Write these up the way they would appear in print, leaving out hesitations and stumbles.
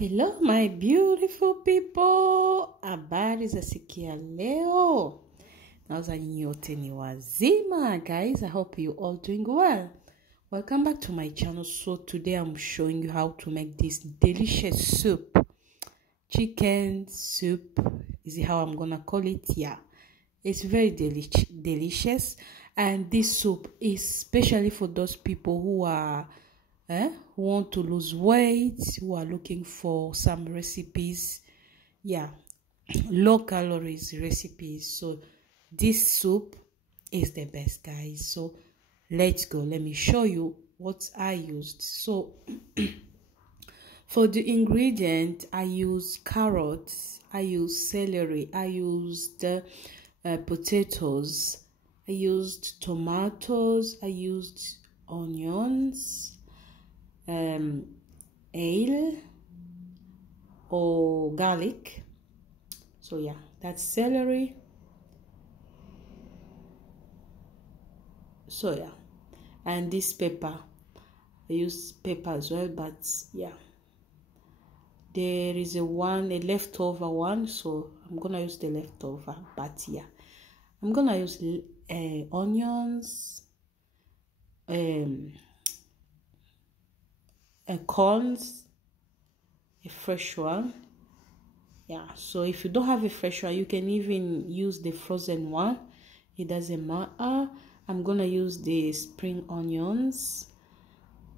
Hello my beautiful people, habari za siku ya leo. Nauza nyote ni wazima guys. I hope you all doing well. Welcome back to my channel. So today I'm showing you how to make this delicious soup. Chicken soup is how I'm gonna call it. Yeah, it's very delicious, and this soup is especially for those people who are who want to lose weight, who are looking for some recipes. Yeah, low calories recipes. So this soup is the best, guys. So let's go. Let me show you what I used. So for the ingredient, I use carrots, I use celery, I used potatoes, I used tomatoes, I used onions, ale or garlic. So yeah, that's celery. So yeah, and this pepper, I use pepper as well, but yeah, there is a leftover one, so I'm gonna use the leftover. But yeah, I'm gonna use onions, corns, a fresh one. Yeah, so if you don't have a fresh one, you can even use the frozen one. It doesn't matter. I'm gonna use the spring onions.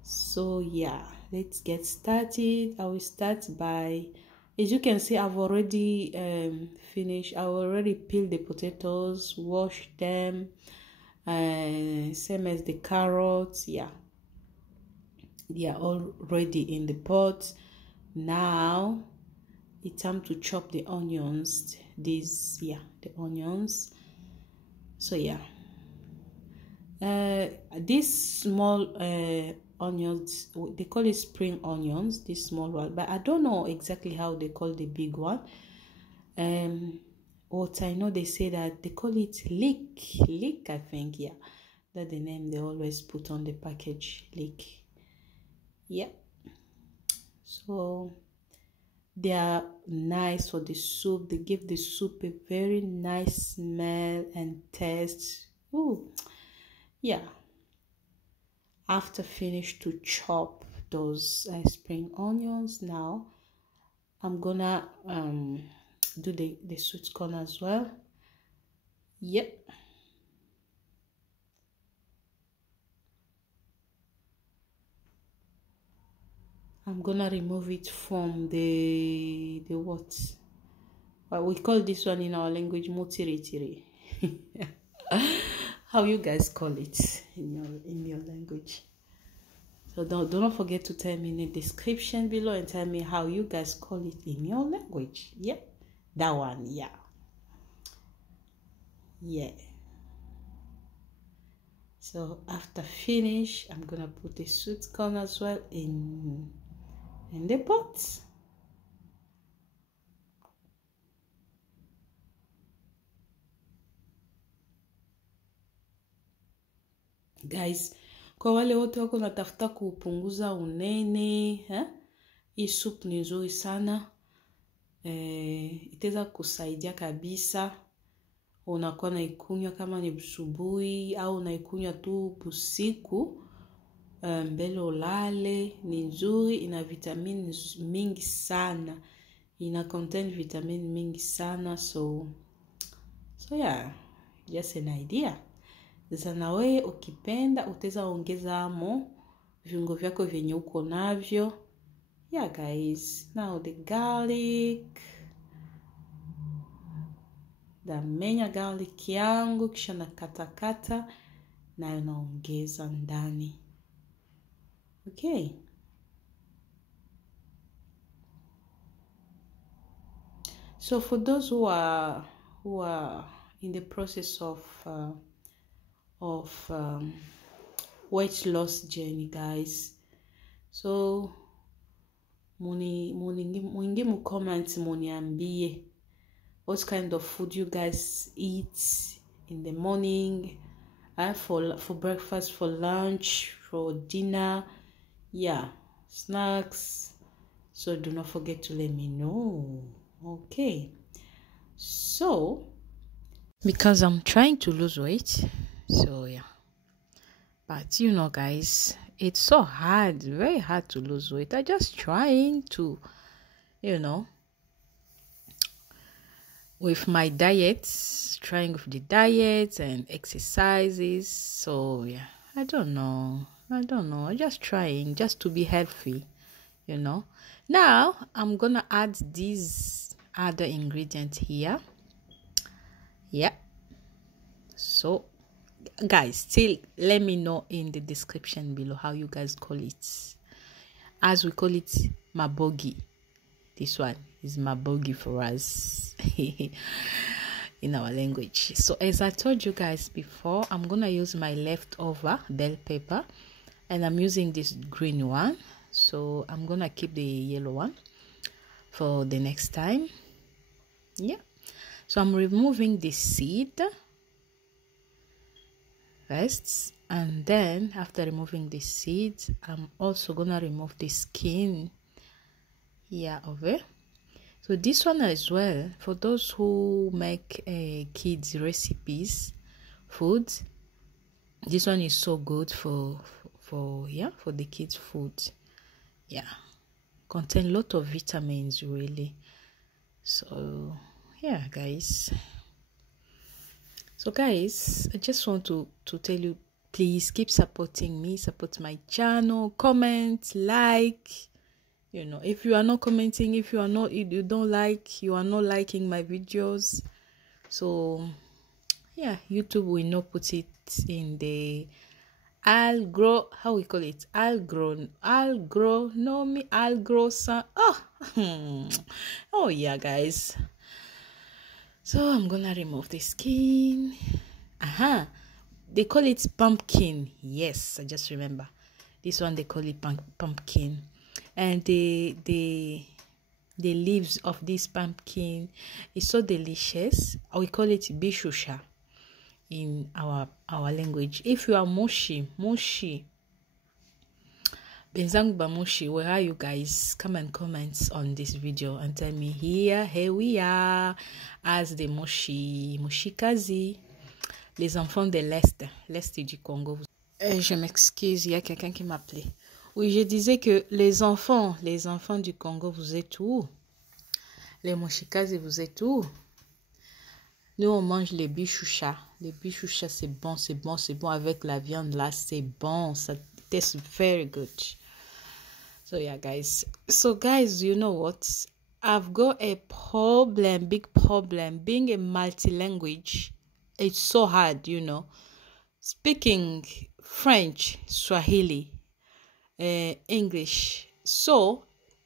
So yeah, let's get started. I will start by, as you can see, I've already finished. I already peeled the potatoes, washed them, same as the carrots. Yeah, they are all ready in the pot. Now it's time to chop the onions. The onions. So yeah, these small onions, they call it spring onions, this small one, but I don't know exactly how they call the big one. What I know, they say that they call it leek, I think. Yeah, that's the name they always put on the package, leek. Yeah, so they are nice for the soup. They give the soup a very nice smell and taste. Ooh, yeah. After finish to chop those spring onions, now I'm gonna do the sweet corn as well. Yep. I'm gonna remove it from the what we call this one in our language, motiritiri. How you guys call it in your language? So don't forget to tell me in the description below and tell me how you guys call it in your language. Yeah, that one. Yeah. So after finish, I'm gonna put the sweet corn as well in the pot. Guys, kwa wale wote wako natafuta kupunguza unene, hii soup ni nzuri sana. Itaweza kusaidia kabisa. Unakuwa naikunywa kama ni asubuhi au unaikunywa tu usiku, mbele ulale. Ni nzuri, ina vitamini mingi sana. Ina contain vitamini mingi sana. So yeah, just an idea. Sasa na wewe ukipenda utaweza ongeza amo viungo vyako vyenye uko navyo. Yeah guys, now the garlic. Damenya garlic yangu, kisha nakatakata na naongeza ndani. Okay. So for those who are in the process of weight loss journey, guys, so mwingi mu comments muniambie what kind of food you guys eat in the morning, for breakfast, for lunch, for dinner, yeah, snacks. So do not forget to let me know. Okay. So, because I'm trying to lose weight, so yeah. But you know, guys, it's so hard, very hard to lose weight. I'm just trying to, you know, with my diet, trying with the diet and exercises. So yeah, I don't know. I'm just trying just to be healthy, you know. Now I'm gonna add these other ingredients here. Yeah. So guys, still let me know in the description below how you guys call it. As we call it, mabogi. This one is mabogi for us in our language. So as I told you guys before, I'm gonna use my leftover bell pepper, and I'm using this green one. So I'm gonna keep the yellow one for the next time. Yeah. So I'm removing the seed first, and then after removing the seeds, I'm also gonna remove the skin here of it. So this one as well, for those who make kids recipes, foods, this one is so good for the kids food. Yeah, contain a lot of vitamins really. So yeah, guys. So guys, I just want to tell you, please keep supporting me, support my channel, comment, like. You know, if you are not commenting, if you are not, you don't like, you are not liking my videos, so yeah, YouTube will not put it in the how we call it, oh yeah, guys. So I'm gonna remove the skin. They call it pumpkin. Yes, I just remember this one. They call it pumpkin. And the leaves of this pumpkin is so delicious. We call it bishusha in our language. If you are moshi benzangu bamushi, where are you guys? Come and comment on this video and tell me. Here we are as the moshikazi, les enfants de l'est du Congo. Je m'excuse, il y a quelqu'un qui m'appelait. Oui, je disais que les enfants du Congo, vous êtes où? Les moshikazi, vous êtes où? Nous, on mange les bichouchas. Les bichouchas, c'est bon avec la viande là, c'est bon. Ça tastes very good. So yeah, guys. So guys, you know what? I've got a problem, big problem. Being a multi-language, it's so hard, you know. Speaking French, Swahili, English. So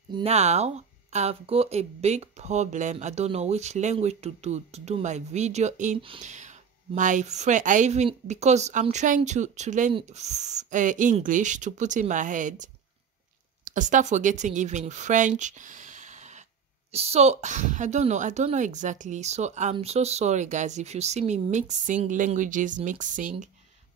now I've got a big problem. I don't know which language to do my video in. My friend, because I'm trying to learn English to put in my head, I start forgetting even French. So I don't know exactly. So I'm so sorry, guys, if you see me mixing languages,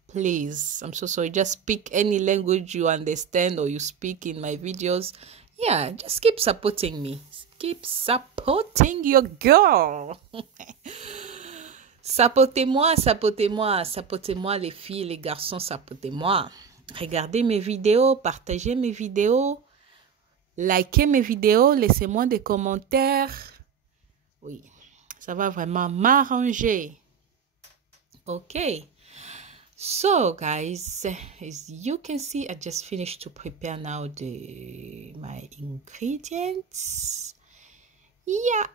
please, I'm so sorry. Just pick any language you understand or you speak in my videos. Yeah, just keep supporting me. Keep supporting your girl. Supportez-moi les filles, les garçons, supportez-moi. Regardez mes vidéos, partagez mes vidéos, likez mes vidéos, laissez-moi des commentaires. Oui, ça va vraiment m'arranger. Okay. So guys, as you can see, I just finished to prepare now my ingredients. Yeah,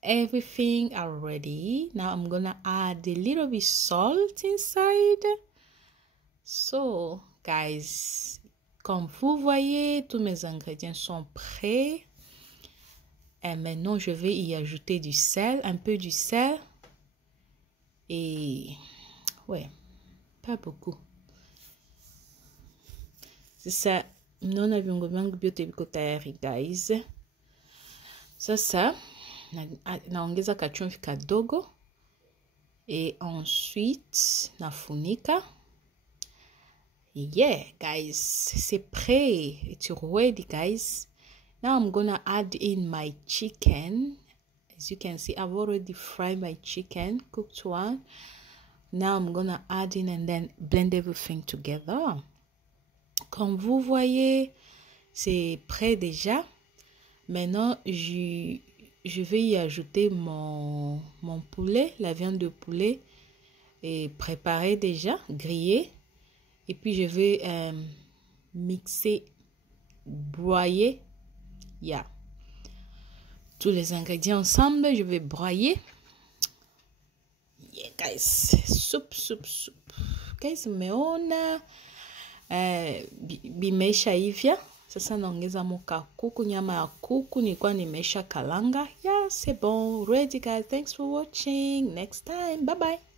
everything already. Now I'm gonna add a little bit salt inside. So guys, comme vous voyez, tous mes ingrédients sont prêts. Et maintenant je vais y ajouter du sel, un peu du sel. Et ouais, pas beaucoup. C'est ça. Non aviongo vyangu vyote viko tayari, guys. Sasa naongeza kachumvi kadogo et ensuite nafunika. Yeah, guys, c'est prêt. It's ready, guys. Now I'm gonna add in my chicken. As you can see, I've already fried my chicken, cooked one. Now I'm gonna add in and then blend everything together. Comme vous voyez, c'est prêt déjà. Maintenant, je vais y ajouter mon poulet, la viande de poulet est préparée déjà, grillée. Et puis je vais mixer, broyer. Yeah. Tous les ingrédients ensemble, je vais broyer. Yeah, guys, soup. Guys, meona bimesha hivya. Sasa naongeza moka kuku, nyama ya kuku nilikuwa nimesha kalanga. Yeah, c'est bon, ready guys. Thanks for watching. Next time, bye bye.